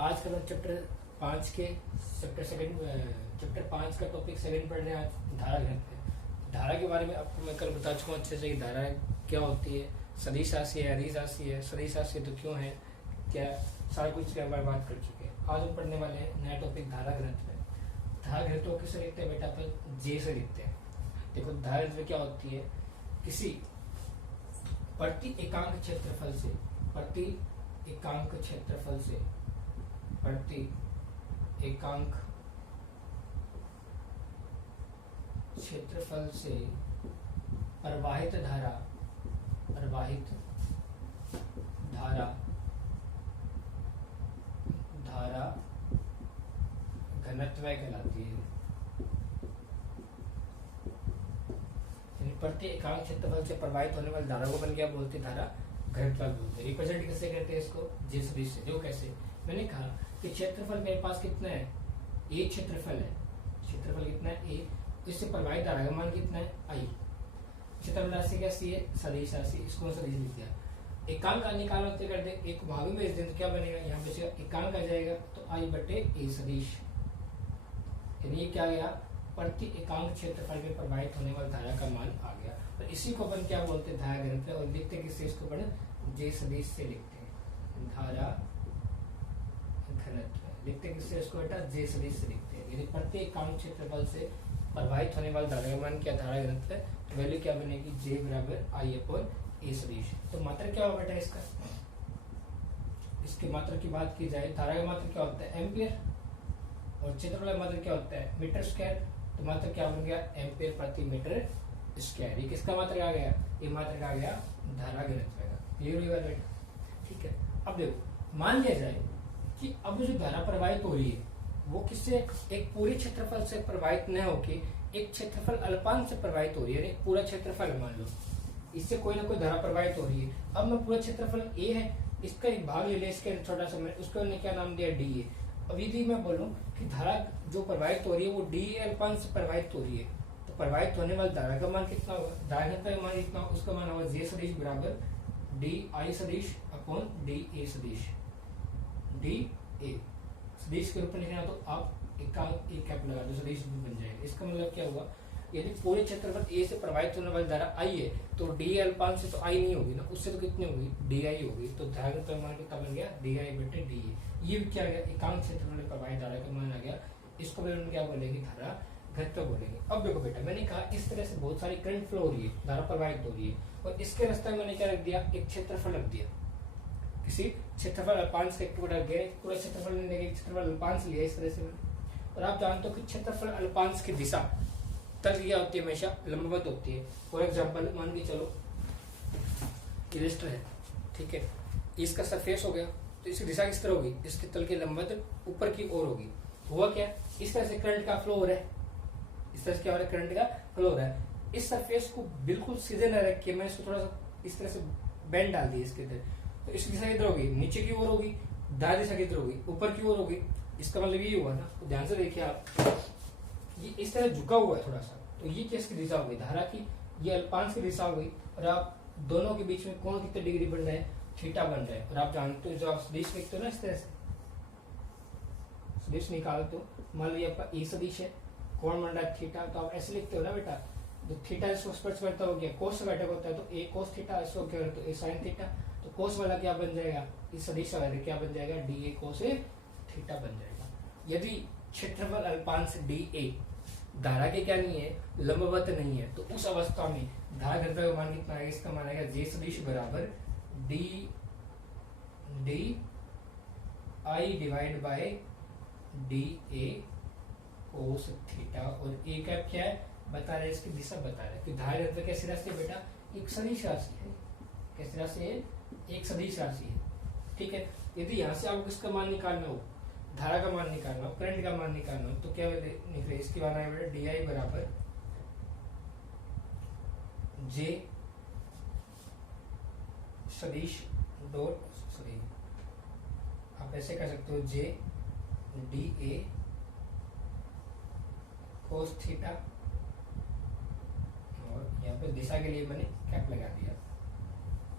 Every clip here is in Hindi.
आज का चैप्टर 5 के चैप्टर 5 का टॉपिक सेकंड पढ़ रहे हैं आज धारा घनत्व। धारा के बारे में आपको मैं कल बता चुका हूँ अच्छे से कि धारा क्या होती है, सदिश राशि है, अदिश राशि है, सदिश राशि तो क्यों है, क्या सारा कुछ के बारे में बात कर चुके हैं। आज हम पढ़ने वाले हैं नया टॉपिक धारा घनत्व। धारा घनत्व किससे लिखते हैं बेटा, अपन जे से लिखते हैं। देखो धारा घनत्व क्या होती है, किसी प्रति एकांक क्षेत्रफल से प्रति एकांक क्षेत्रफल से प्रवाहित धारा घनत्व कहलाती है। प्रति एकांक क्षेत्रफल से प्रवाहित होने वाली धारा को अपन क्या बोलते हैं, धारा घनत्व बोलते हैं। रिप्रेजेंट कैसे करते हैं इसको, जे सदिश से। देखो कैसे, मैंने कहा कि क्षेत्रफल मेरे पास कितना है, ए क्षेत्रफल है, क्षेत्रफल कितना है ए, इससे प्रवाहित धारा का मान कितना है आई। क्षेत्रफल राशि कैसी है, सदिश राशि, इसको सदिश लिख दिया। एकांक का निकाल कर दे, एक भाग में इस दिन क्या बनेगा, यहाँ पे एकांक आ जाएगा तो आई बटे ए सदिश, यानी ये क्या गया, प्रति एकांक क्षेत्रफल में प्रवाहित होने वाली धारा का मान आ गया। और इसी को अपन क्या बोलते हैं, धारा घनत्व। और लिखते हैं किससे, इसको अपन जे सदिश से लिखते हैं, धारा घनत्व लिखते हैं किससे, इसको बेटा जे सदिश से लिखते हैं। यदि प्रति एकांक क्षेत्रफल से प्रवाहित होने वाली धारा का मान क्या, धारा घनत्व, तो वैल्यू क्या बनेगी, जे बराबर आई अपॉन ए सदिश। तो मात्रा क्या होगा बेटा इसका, इसकी मात्रा की बात की जाए, धारा का मात्रा क्या होता है एम्पियर, और क्षेत्रफल का मात्रा क्या होता है मीटर स्क्वायर। तो मात्रा क्या बन गया, एम्पियर प्रति मीटर स्क्वायर। ये किसका मात्रा आ गया, ये मात्रा आ गया धारा घनत्व का। क्लियर हुआ बेटा, ठीक है। अब देखो मान लिया जाए कि अब जो धारा प्रवाहित हो रही है वो किससे, एक पूरे क्षेत्रफल से प्रवाहित न होके एक क्षेत्रफल अल्पांश से प्रवाहित हो रही है। पूरा क्षेत्रफल मान लो, इससे कोई ना कोई धारा प्रवाहित हो रही है। अब मैं पूरा क्षेत्रफल ए है, इसका एक भाग ले ले, इसके छोटा सा मैं उसको क्या नाम दिया डी ए। अब यदि मैं बोलूं कि धारा जो प्रवाहित हो रही है वो डी अल्पांश से प्रवाहित हो रही है, तो प्रवाहित होने वाली धारा का मान कितना होगा, धारा घनत्व का मान कितना, उसका मान होगा जे सदिश बराबर डी आई सदिश अपॉन डी ए सदिश। डी ए सदिश के रूप में लिखना तो आप एकांक एक कैप लगा दो, सदिश बन जाएगा। इसका मतलब क्या हुआ, यदि पूरे क्षेत्रफल ए से प्रवाहित होने वाली धारा आई है तो डी अल्पांश से तो आई नहीं होगी ना, उससे तो कितनी होगी, डी आई होगी। तो धारा घनत्व का मान कितना बन गया, डी आई बटे डी ए। ये क्या गया, एकांक क्षेत्रफल में प्रवाहित धारा का मान आ गया। इसको हम क्या बोलेंगे, धारा घनत्व बोलेंगे। अब देखो बेटा, मैंने कहा इस तरह से बहुत सारी करंट फ्लो हो रही है, धारा प्रवाहित हो रही है, और इसके रास्ते में मैंने क्या रख दिया, एक क्षेत्रफल रख दिया। किसी क्षेत्रफल अल्पांश का एक टुकड़ा रख दिया, पूरा क्षेत्रफल ने क्षेत्रफल अल्पांश लिया इस तरह से। और आप जानते हो कि क्षेत्रफल अल्पांश की दिशा तल क्या होती है, हमेशा लंबवत होती है। फॉर एग्जाम्पल मान के चलो इरेस्टर है, ठीक है, इसका सरफेस हो गया तो इसकी दिशा किस तरह होगी, इसके तल की लंबवत ऊपर की ओर होगी। हुआ क्या, इस तरह से करंट का फ्लो हो रहा है, इस तरह से क्या हो रहा है, करंट का फ्लो हो रहा है। इस सरफेस को बिल्कुल सीधे न रख के मैं इसको थोड़ा सा इस तरह से बेंड डाल दी इसके अंदर, तो इसकी दिशा किधर होगी, नीचे की ओर होगी। धारा दिशा किधर होगी, ऊपर की ओर होगी। इसका मतलब ये हुआ ना, तो ध्यान से देखिए आप, ये इस तरह झुका हुआ है थोड़ा सा, तो ये किसकी दिशा हो गई, धारा की, ये अल्पांश की दिशा हो गई। और आप दोनों के बीच में कोण कितने डिग्री बन रहा है, थीटा बन रहा है। और आप जानते हो जो आप सदिश लिखते हो ना, इस तरह से सदिश निकालते हो, मान लीजिए आपका ए सदिश है, कोण बन रहा है थीटा, तो आप ऐसे लिखते हो ना बेटा, तो थीटा इसको स्पर्श करता हो गया, कोस घटक होता है तो ए कोस थीटा, इसको क्या करते हो ए साइन थीटा, तो कोस वाला क्या बन जाएगा, इस सदिश वाला क्या बन जाएगा, डी ए कोस थीटा बन जाएगा। यदि क्षेत्रफल अल्पांश डी ए धारा के क्या नहीं है, लंबवत नहीं है, तो उस अवस्था में धारा घनत्व का मान कितना आएगा, इसका मान आएगा जे सदिश बराबर D I divide by D A cos theta. और ए का क्या है बता रहे, इसकी दिशा बता रहे कि धारा घनत्व कैसी राशि है बेटा, एक सदिश राशि है। कैसी राशि है, एक सदिश राशि है, ठीक है। यदि यहाँ से आपको इसका मान निकालना हो, धारा का मान निकालना हो, करंट का मान निकालना हो, तो क्या निकले, इसके मान आएगा डी आई बराबर जे सदिश डॉट, सॉरी आप ऐसे कर सकते हो, जे डी ए कोस थीटा, और यहाँ पे दिशा के लिए मैंने कैप लगा दिया।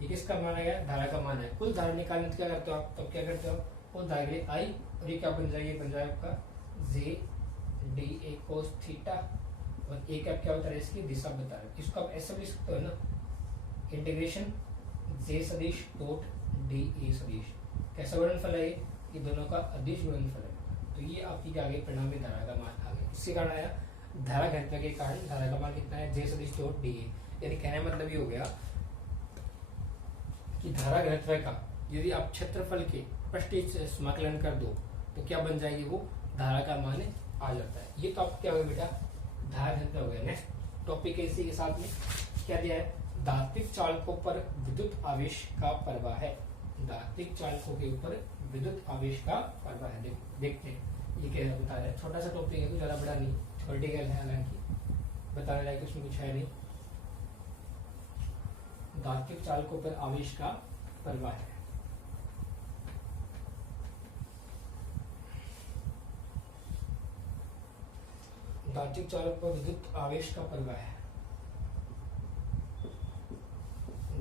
ये किसका मान आएगा, धारा का मान है। कुल धारा निकालने क्या करते हो आप, तब क्या करते हो, और दायरे आई, और ये क्या बन जाएगा, बन जाएगा आपका जे डी ए कोस थीटा, और ए का क्या बता रहा है, इसकी दिशा बता रहा है। इसको आप ऐसे भी लिख सकते हो ना, इंटीग्रेशन जे सदिश डॉट डी ए सदिश, कैसा गुणनफल है ये दोनों का अदिश गुणनफल है। तो ये आपकी क्या आ गई, परिणामी धारा का मान आ गया। इसके कारण आया धारा घनत्व के कारण धारा का मान कितना है, जे सदिश डॉट डी ए। यानी कहने का मतलब ये हो गया कि धारा घनत्व का यदि आप क्षेत्रफल के पृष्ठीय समाकलन कर दो तो क्या बन जाएगी, वो धारा का मान आ जाता है। ये तो आपको क्या होगा बेटा, धारा घनत्व हो गया। नेक्स्ट टॉपिक है इसी के साथ में क्या दिया है, धात्विक चालकों पर विद्युत आवेश का प्रवाह है। धात्विक चालकों के ऊपर विद्युत आवेश का प्रवाह है। देखते हैं ये क्या बता रहा है। छोटा सा टॉपिक है, कुछ ज्यादा बड़ा नहीं, थ्योरेटिकल है, हालांकि बताने लायक उसमें कुछ है नहीं। धात्विक चालकों पर आवेश का प्रवाह है। धात्विक चालक पर विद्युत आवेश का प्रवाह है।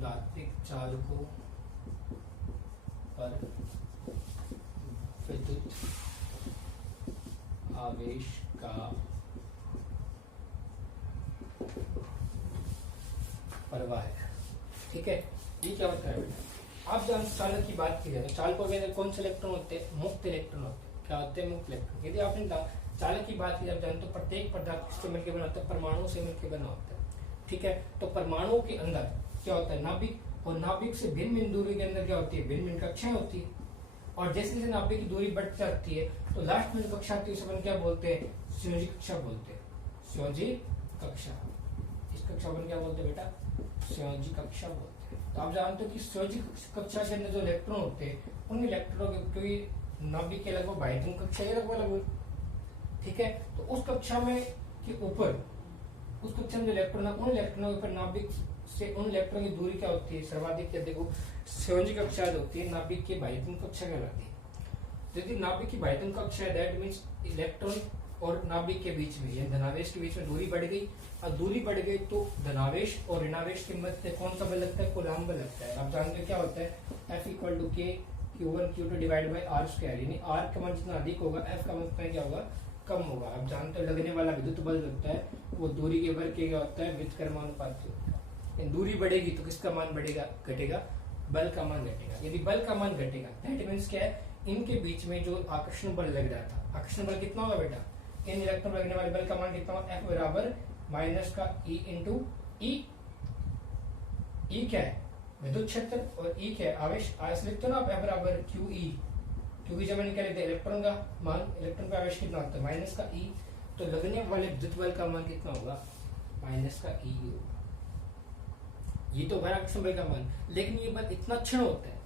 धात्विक चालकों पर विद्युत आवेश का प्रवाह है। ठीक है, ये क्या होता है बेटा, आप जब चालक की बात की जाए तो चालकों के अंदर कौन से इलेक्ट्रॉन होते हैं, मुक्त इलेक्ट्रॉन होते हैं। क्या होते हैं, मुक्त इलेक्ट्रॉन। यदि आपने चालक की बात की जाए तो प्रत्येक पदार्थ किससे मिलकर बना होता है, परमाणु से मिलकर बना होता है। ठीक है, तो परमाणुओं के अंदर क्या होता है, नाभिक, और नाभिक से भिन्न भिन्न दूरी के अंदर क्या होती है, भिन्न भिन्न कक्षाएं होती है। और जैसे जैसे नाभिक की दूरी बढ़ती जाती है तो लास्ट में जो कक्षा आती है उसे अपन क्या बोलते हैं, संयोजी कक्षा बोलते हैं। संयोजी कक्षा, इस कक्षा अपन क्या बोलते हैं बेटा, संयोजी कक्षा बोलते हैं। तो आप जानते हो कि संयोजी कक्षा के अंदर जो इलेक्ट्रॉन होते हैं उन इलेक्ट्रॉनों के, क्योंकि नाभिक के लगभग बाह्यतम कक्षा है लगभग, ठीक है, तो उस कक्षा में के ऊपर, उस कक्षा में जो इलेक्ट्रॉन है उन इलेक्ट्रॉनों के ऊपर नाभिक से उन इलेक्ट्रॉन की दूरी क्या होती है, सर्वाधिक। देखो संयोजी कक्षा जो होती है नाभिक की बाह्यतम कक्षा कहलाती है। यदि नाभिक की बाह्यतम कक्षा है दैट मींस इलेक्ट्रॉन और नाभिक के बीच में, धनावेश के बीच में दूरी बढ़ गई, और दूरी बढ़ गई तो धनावेश और ऋणावेश के मध्य कौन सा बल लगता है, कूलाम्ब बल लगता है। आप जानते हो क्या होता है, F = K Q1 Q2 divide by R²। यानी R का मान जितना अधिक होगा F का मान क्या होगा, कम होगा। आप जानते हो लगने वाला विद्युत बल लगता है वो दूरी के वर्ग के क्या होता है, व्युत्क्रमानुपाती होता है। दूरी बढ़ेगी तो किसका मान बढ़ेगा, घटेगा, बल का मान घटेगा। यदि बल का मान घटेगा दैट मींस क्या है, इनके बीच में जो आकर्षण बल लग रहा था, आकर्षण बल कितना होगा बेटा, इन इलेक्ट्रॉन लगने वाले बल का मान कितना होगा, F बराबर माइनस का E इंटू ई। ई क्या है, विद्युत क्षेत्र, और ई क्या है, आवेश। आवेश लिखते हो ना आप, F बराबर QE, क्योंकि जब मैंने क्या लिखा इलेक्ट्रॉन का मान, इलेक्ट्रॉन का आवेश कितना होता है, माइनस का E, तो लगने वाले विद्युत बल का मान कितना होगा, माइनस का E होगा। ये तो भरा आकर्षण बल का मान, लेकिन ये बल इतना क्षण होता है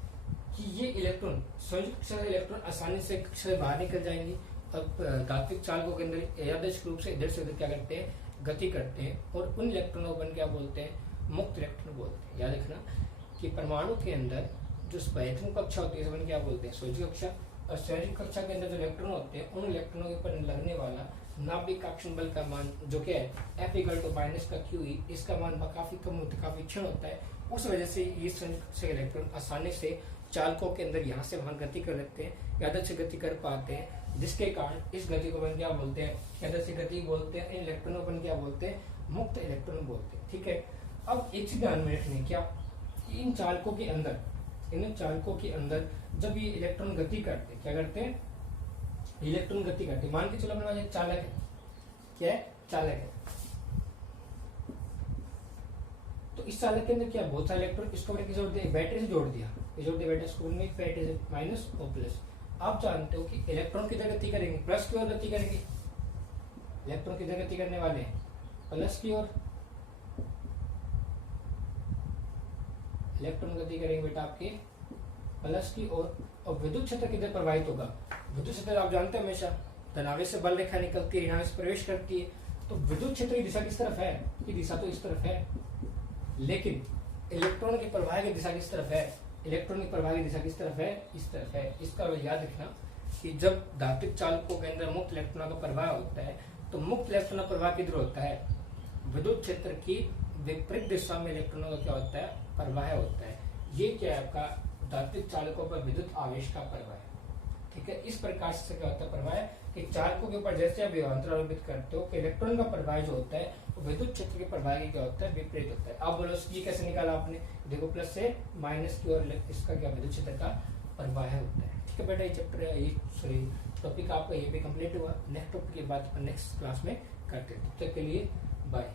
कि ये इलेक्ट्रॉन, संयोजी कक्षा के इलेक्ट्रॉन आसानी से कक्षा से बाहर निकल जाएंगे, और धात्विक चालकों के अंदर यादृच्छिक रूप से इधर से उधर क्या करते हैं, गति करते हैं, और उन इलेक्ट्रॉनों को क्या बोलते हैं, मुक्त इलेक्ट्रॉन बोलते हैं। याद रखना कि परमाणु के अंदर जो बाह्यतम कक्षा होती है अपन क्या बोलते हैं, संयोजी कक्षा, और संयोजी कक्षा के अंदर जो इलेक्ट्रॉन होते हैं उन इलेक्ट्रॉनों के ऊपर लगने वाला नाभिक आकर्षण बल का मान जो क्या है, F = माइनस का QE, इसका मान काफी कम होता है, काफी क्षण होता है। उस वजह से ये संयोजी कक्षा के इलेक्ट्रॉन आसानी से चालकों के अंदर यहाँ से वहां गति कर लेते हैं, यादृच्छिक गति कर पाते हैं, जिसके कारण इस गति को अपन क्या बोलते हैं, यादृच्छिक गति बोलते हैं। इन इलेक्ट्रॉनों को अपन क्या बोलते हैं, मुक्त इलेक्ट्रॉन बोलते हैं। ठीक है, अब एक चीज ध्यान में रखनी, क्या इन चालकों के अंदर, इन चालकों के अंदर जब ये इलेक्ट्रॉन गति करते हैं, क्या करते हैं, इलेक्ट्रॉन गति करते हैं। मान के चलो अपने पास एक चालक है, क्या है, चालक है, तो इस चालक के अंदर क्या बहुत सारे इलेक्ट्रॉन, इसको मैंने जोड़ दिया, बैटरी से जोड़ दिया, जोड़ दिया बैटरी, स्कूल में बैटरी से माइनस और प्लस। आप जानते हो कि इलेक्ट्रॉन किधर गति करेंगे, प्लस की ओर गति करेंगे। इलेक्ट्रॉन किधर गति करने वाले हैं, प्लस की ओर। इलेक्ट्रॉन गति करेंगे बेटा आपके प्लस की ओर, और विद्युत क्षेत्र किधर प्रवाहित होगा, विद्युत क्षेत्र आप जानते हैं हमेशा धनावेश से बल रेखा निकलती है, ऋणावेश प्रवेश करती है, तो विद्युत क्षेत्र की दिशा किस तरफ है, की दिशा तो इस तरफ है, लेकिन इलेक्ट्रॉन के प्रवाह की दिशा किस तरफ है, इलेक्ट्रॉन की प्रवाह की दिशा किस तरफ है, इस तरफ है। इसका याद रखना कि जब धात्विक चालकों के अंदर मुक्त इलेक्ट्रॉनों का प्रवाह होता है तो मुक्त इलेक्ट्रॉन का प्रवाह किधर होता है, विद्युत क्षेत्र की विपरीत दिशा में इलेक्ट्रॉनों का क्या होता है, प्रवाह होता है। ये क्या है आपका धात्विक चालकों पर विद्युत आवेश का प्रवाह है। ठीक है। इस प्रकार से क्या होता है प्रवाह कि चालकों के ऊपर जैसे आप विभवांतर आरोपित करते हो कि इलेक्ट्रॉन का प्रवाह जो होता है वो विद्युत क्षेत्र के प्रवाह की क्या होता है विपरीत होता है। अब बोलो ये कैसे निकाला आपने, देखो प्लस से माइनस की ओर इसका क्या विद्युत क्षेत्र का प्रवाह होता है। ठीक है बेटा, ये चैप्टर ये सॉरी टॉपिक आपका ये भी कंप्लीट हुआ। नेक्स्ट टॉपिक की बात नेक्स्ट क्लास में करते हैं, तब तक के लिए बाय।